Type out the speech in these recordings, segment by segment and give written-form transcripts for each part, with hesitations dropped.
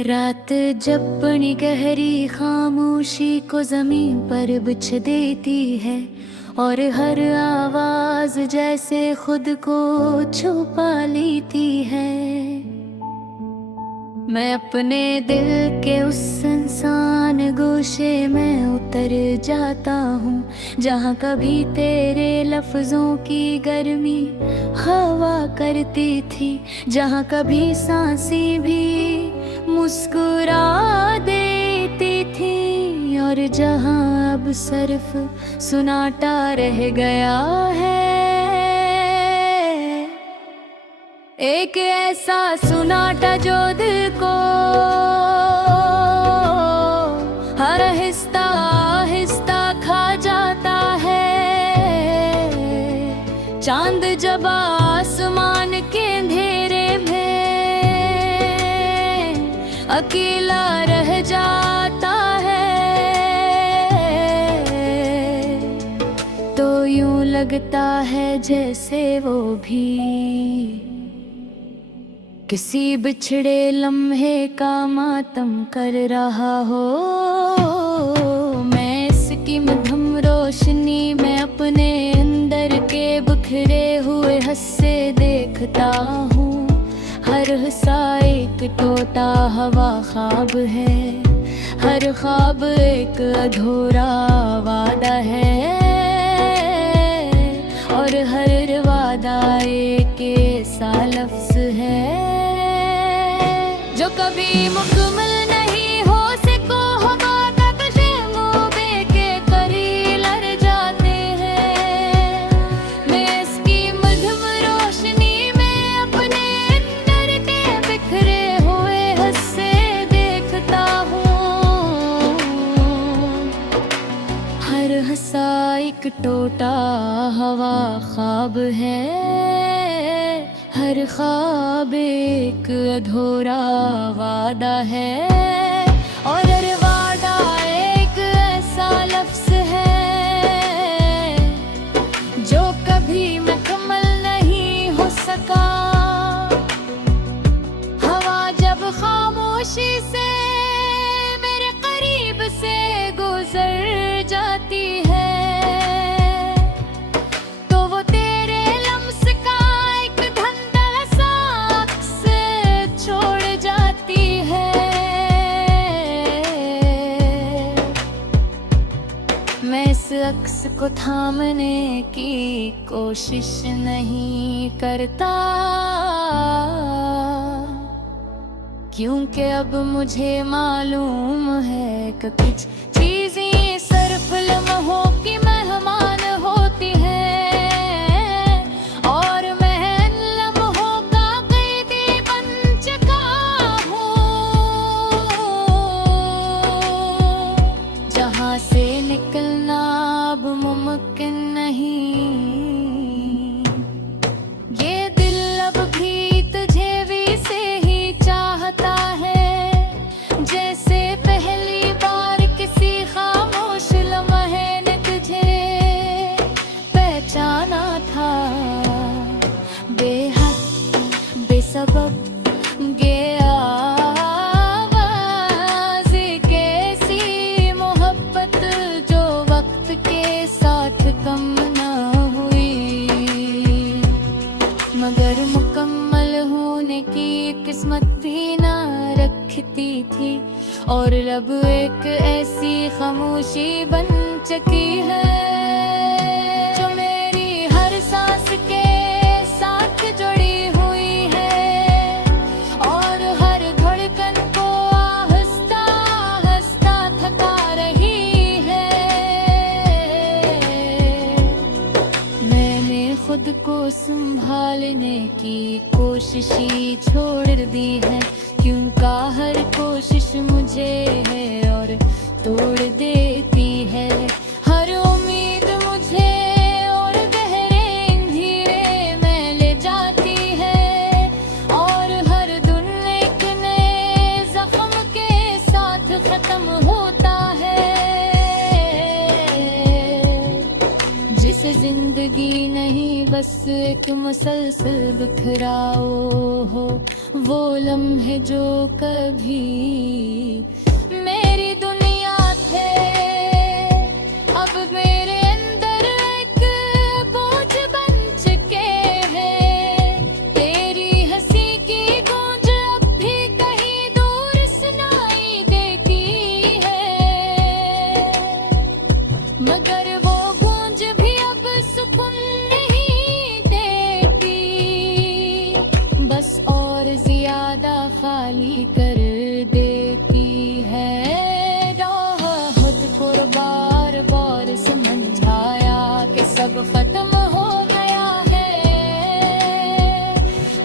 रात जब बड़ी गहरी खामोशी को जमीन पर बिछ देती है और हर आवाज जैसे खुद को छुपा लेती है, मैं अपने दिल के उस सुनसान गोशे में उतर जाता हूँ जहाँ कभी तेरे लफ्जों की गर्मी हवा करती थी, जहाँ कभी सांसें भी मुस्कुरा देती थी और जहाँ अब सिर्फ सुनाटा रह गया है। एक ऐसा सुनाटा जो दिल को हर आहिस्ता आहिस्ता खा जाता है। चांद जब आसमान के अंधेरे में अकेला रह जाता है तो यूं लगता है जैसे वो भी किसी बिछड़े लम्हे का मातम कर रहा हो। मैं इसकी मध्यम रोशनी में अपने अंदर के बिखरे हुए हिस्से देखता हूँ। हर हिस्सा एक टूटा हवा ख्वाब है, हर ख्वाब एक अधूरा वादा है और हर वादा एक ऐसा लफ्ज है जो कभी मुकम्मल नहीं हो सको होगा। नक्शे मुबे के करीब लड़ जाते हैं। मैं इसकी मध्यम रोशनी में अपने अंदर के बिखरे हुए हिस्से देखता हूँ। हर हिस्सा एक टूटा हवा ख्वाब है, हर ख्वाब एक अधूरा वादा है और हर वादा एक ऐसा लफ्ज है जो कभी मुकम्मल नहीं हो सका। हवा जब खामोशी से मेरे करीब से गुजर जाती है तो वो तेरे लम्स का एक धंधला सा अक्स छोड़ जाती है। मैं इस अक्स को थामने की कोशिश नहीं करता क्योंकि अब मुझे मालूम है कि कुछ चीजें सिर्फ लम्हों की मेहमान होती हैं और मैं इन लम्हों का कैदी बन चुका हूँ जहाँ से निकलना अब मुमकिन नहीं। ये दिल अब भी तुझे भी से ही चाहता है जैसे पहली बार किसी खामोश लम्हे ने तुझे पहचाना था। बेहद बेसबब आवाज़ कैसी मोहब्बत जो वक्त के साथ कम ना हुई मगर मुकम्मल होने की किस्मत भी ना रखती थी और अब एक ऐसी खामोशी बन चुकी है जो मेरी हर सांस के साथ जुड़ी हुई है और हर धड़कन को आहिस्ता आहिस्ता थका रही है। मैंने खुद को संभालने की कोशिश ही छोड़ दी है क्योंकि हर कोशिश मुझे है और तोड़ देती है। हर उम्मीद मुझे और गहरे अंधेरे में ले जाती है और हर दिन एक नए जख्म के साथ खत्म होता है। जिंदगी नहीं बस एक मुसलसल बिखराओ हो, वो लम्हे जो कभी मेरी दुनिया थे, अब मेरे अंदर एक बोझ बन चुके हैं। तेरी हंसी की गूंज अब भी कहीं दूर सुनाई देती है, मगर वो गूंज भी अब सुकून नहीं देती, बस और ज्यादा खाली कर देती है। खुद को बार बार समझाया कि सब खत्म हो गया है,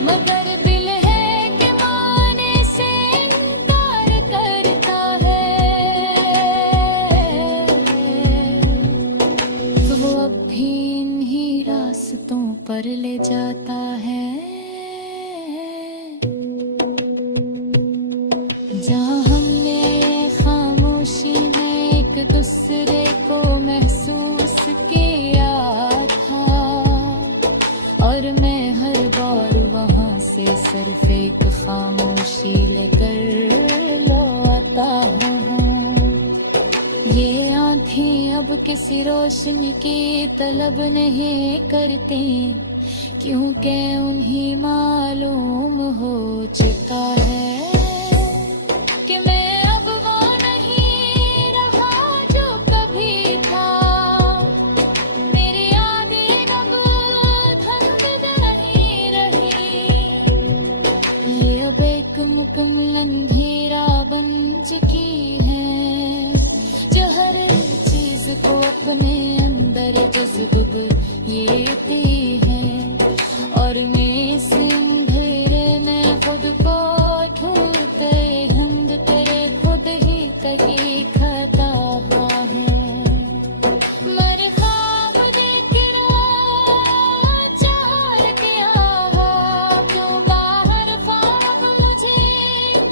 मगर दिल है कि माने से इनकार करता है। तो वो अब भी इन्हीं रास्तों पर ले जाता है, जहाँ हमने खामोशी में एक दूसरे को महसूस किया था, और मैं हर बार वहाँ से सिर्फ एक खामोशी लेकर लौटा हूँ। ये आँखें अब किसी रोशनी की तलब नहीं करती, क्योंकि उन्हें मालूम हो चुका है कि मैं अब वो नहीं रहा जो कभी था। मेरी यादें अब धुंध नहीं रही, ये अब एक मुकम्मल अंधेरा बन चुकी है, जो हर चीज को अपने अंदर जज्ब लेती है, और मैं इस अंधेरे में खुद को ढूंढते हम तेरे खुद ही कहीं खता है। मेरे ख्वाब देख रहा चार के आहा, क्यों बाहर ख्वाब मुझे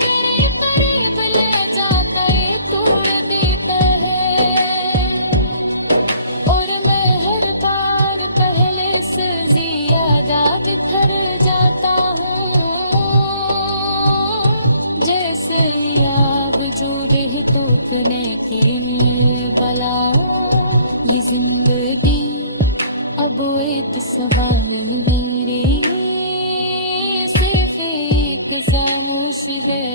तेरे करीब ले जाता है, तोड़ देता है, और मैं हर बार पहले से ज्यादा बिखर जाता हूँ, जैसे आग वजूद ही तूफने की बलाओं। ये जिंदगी अब एक सवाल मेरे, सिर्फ एक खामोश है।